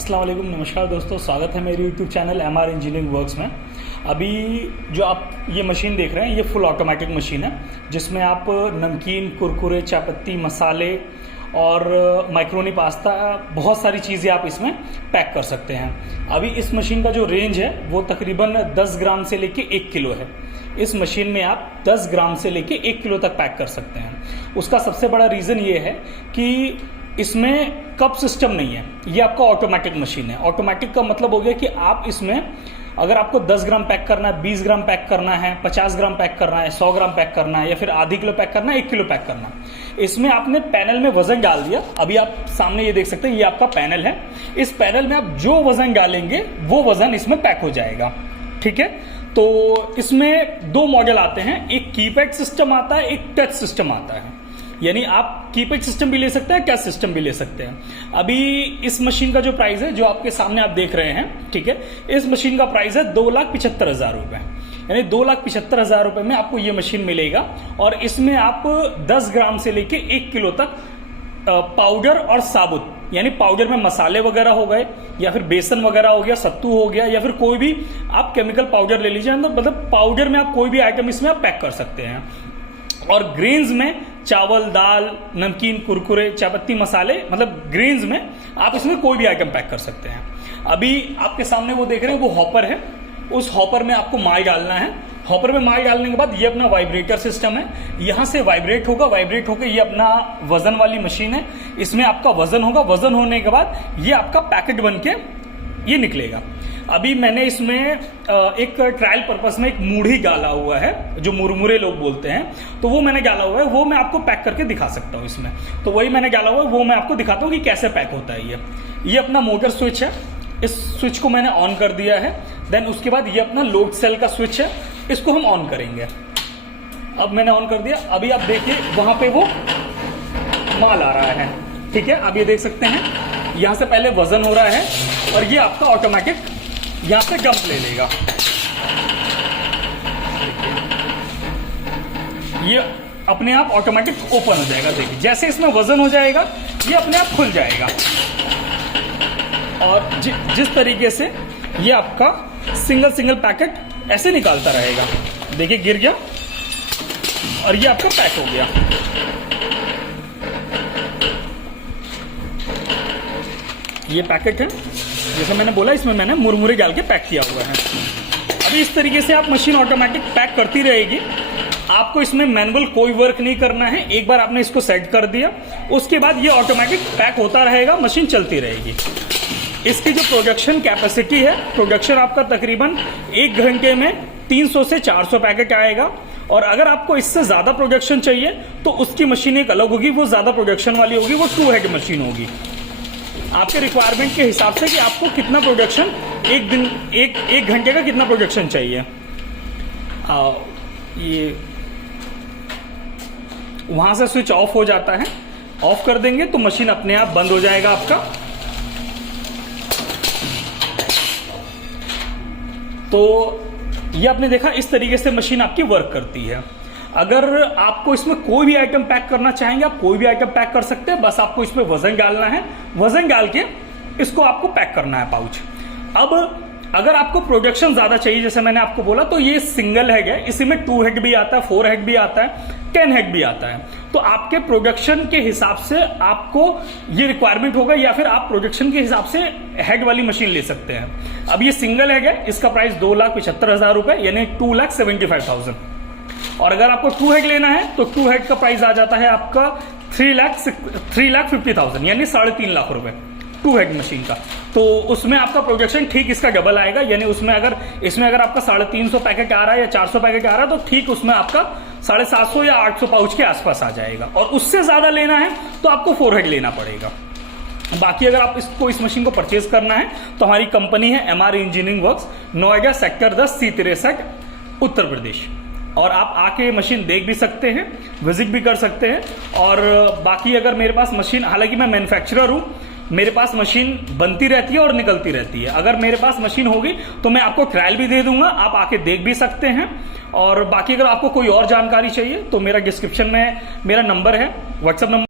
अस्सलाम वालेकुम, नमस्कार दोस्तों, स्वागत है मेरे YouTube channel MR engineering works में। अभी जो आप ये मशीन देख रहे हैं ये फुल ऑटोमेटिक मशीन है जिसमें आप नमकीन, कुरकुरे, चायपत्ती, मसाले और मैक्रोनी पास्ता, बहुत सारी चीज़ें आप इसमें पैक कर सकते हैं। अभी इस मशीन का जो रेंज है वो तकरीबन 10 ग्राम से लेके 1 किलो है। इस मशीन में आप 10 ग्राम से लेके 1 किलो तक पैक कर सकते हैं। उसका सबसे बड़ा रीज़न ये है कि इसमें कप सिस्टम नहीं है, ये आपका ऑटोमेटिक मशीन है। ऑटोमेटिक का मतलब हो गया कि आप इसमें अगर आपको 10 ग्राम पैक करना है, 20 ग्राम पैक करना है, 50 ग्राम पैक करना है, 100 ग्राम पैक करना है, या फिर आधी किलो पैक करना है, 1 किलो पैक करना है, इसमें आपने पैनल में वजन डाल दिया। अभी आप सामने ये देख सकते हैं, ये आपका पैनल है। इस पैनल में आप जो वजन डालेंगे वो वजन इसमें पैक हो जाएगा। ठीक है, तो इसमें 2 मॉडल आते हैं, एक कीपैड सिस्टम आता है, एक टच सिस्टम आता है। यानी आप कीपैड सिस्टम भी ले सकते हैं, टच सिस्टम भी ले सकते हैं। अभी इस मशीन का जो प्राइस है, जो आपके सामने आप देख रहे हैं, ठीक है, इस मशीन का प्राइस है 2,75,000 रुपए। यानी 2,75,000 रुपए में आपको ये मशीन मिलेगा और इसमें आप 10 ग्राम से लेके 1 किलो तक पाउडर और साबुत, यानी पाउडर में मसाले वगैरह हो गए, या फिर बेसन वगैरह हो गया, सत्तू हो गया, या फिर कोई भी आप केमिकल पाउडर ले लीजिए। मतलब पाउडर में आप कोई भी आइटम इसमें आप पैक कर सकते हैं। और ग्रेन्स में चावल, दाल, नमकीन, कुरकुरे, चायपत्ती, मसाले, मतलब ग्रेन्स में आप इसमें कोई भी आइटम पैक कर सकते हैं। अभी आपके सामने वो देख रहे हैं, वो हॉपर है। उस हॉपर में आपको माल डालना है। हॉपर में माल डालने के बाद ये अपना वाइब्रेटर सिस्टम है, यहां से वाइब्रेट होगा। वाइब्रेट होकर ये अपना वजन वाली मशीन है, इसमें आपका वजन होगा। वजन होने के बाद ये आपका पैकेट बन के ये निकलेगा। अभी मैंने इसमें एक ट्रायल पर्पस में एक मूढ़ी डाला हुआ है, जो मुरमुरे लोग बोलते हैं, तो वो मैंने डाला हुआ है। वो मैं आपको पैक करके दिखा सकता हूँ इसमें। तो वही मैंने डाला हुआ है, वो मैं आपको दिखाता हूँ कि कैसे पैक होता है। ये अपना मोटर स्विच है, इस स्विच को मैंने ऑन कर दिया है। देन उसके बाद ये अपना लोड सेल का स्विच है, इसको हम ऑन करेंगे। अब मैंने ऑन कर दिया। अभी आप देखिए वहां पे वो माल आ रहा है। ठीक है, आप ये देख सकते हैं, यहां से पहले वजन हो रहा है और ये आपका ऑटोमेटिक यहां से डंप ले लेगा। ये अपने आप ऑटोमेटिक ओपन हो जाएगा। देखिए जैसे इसमें वजन हो जाएगा ये अपने आप खुल जाएगा। और जिस तरीके से ये आपका सिंगल पैकेट ऐसे निकालता रहेगा। देखिए गिर गया और ये आपका पैक हो गया। ये पैकेट है, जैसा मैंने बोला, इसमें मैंने मुरमुरे डाल के पैक किया हुआ है। अभी इस तरीके से आप मशीन ऑटोमेटिक पैक करती रहेगी। आपको इसमें मैनुअल कोई वर्क नहीं करना है। एक बार आपने इसको सेट कर दिया, उसके बाद ये ऑटोमेटिक पैक होता रहेगा, मशीन चलती रहेगी। इसकी जो प्रोडक्शन कैपेसिटी है, प्रोडक्शन आपका तकरीबन 1 घंटे में 300 से 400 पैकेट आएगा। और अगर आपको इससे ज्यादा प्रोडक्शन चाहिए तो उसकी मशीन एक अलग होगी, वो ज्यादा प्रोडक्शन वाली होगी, वो 2 हेड मशीन होगी। आपके रिक्वायरमेंट के हिसाब से कि आपको कितना प्रोडक्शन एक घंटे का कितना प्रोडक्शन चाहिए। ये वहां से स्विच ऑफ हो जाता है, ऑफ कर देंगे तो मशीन अपने आप बंद हो जाएगा आपका। तो ये आपने देखा, इस तरीके से मशीन आपकी वर्क करती है। अगर आपको इसमें कोई भी आइटम पैक करना चाहेंगे, आप कोई भी आइटम पैक कर सकते हैं। बस आपको इसमें वजन डालना है, वजन डाल के इसको आपको पैक करना है पाउच। अब अगर आपको प्रोडक्शन ज्यादा चाहिए, जैसे मैंने आपको बोला, तो ये सिंगल हेड है, इसी में 2 हेड भी आता है, 4 हेड भी आता है, 10 हेड भी आता है। तो आपके प्रोडक्शन के हिसाब से आपको ये रिक्वायरमेंट होगा, या फिर आप प्रोडक्शन के हिसाब से हेड वाली मशीन ले सकते हैं। अब ये सिंगल हेड है, इसका प्राइस 2,75,000 रुपए, यानी 2,75,000। और अगर आपको 2 हेड लेना है तो 2 हेड का प्राइस आ जाता है आपका 3,50,000, यानी 3.5 लाख रुपए 2 हेड मशीन का। तो उसमें आपका प्रोडक्शन ठीक इसका डबल आएगा। यानी इसमें अगर आपका 350 पैकेट आ रहा है या 400 पैकेट आ रहा है, तो ठीक उसमें आपका 750 या 800 पाउच के आसपास आ जाएगा। और उससे ज्यादा लेना है तो आपको 4 हेड लेना पड़ेगा। बाकी अगर आप इस मशीन को परचेज करना है तो हमारी कंपनी है MR engineering works, Noida sector 10 C63, Uttar Pradesh. और आप आके मशीन देख भी सकते हैं, विजिट भी कर सकते हैं। और बाकी अगर मेरे पास मशीन, हालांकि मैं मैन्युफैक्चरर हूं, मेरे पास मशीन बनती रहती है और निकलती रहती है। अगर मेरे पास मशीन होगी तो मैं आपको ट्रायल भी दे दूंगा, आप आके देख भी सकते हैं। और बाकी अगर आपको कोई और जानकारी चाहिए तो मेरा डिस्क्रिप्शन में मेरा नंबर है, व्हाट्सएप नंबर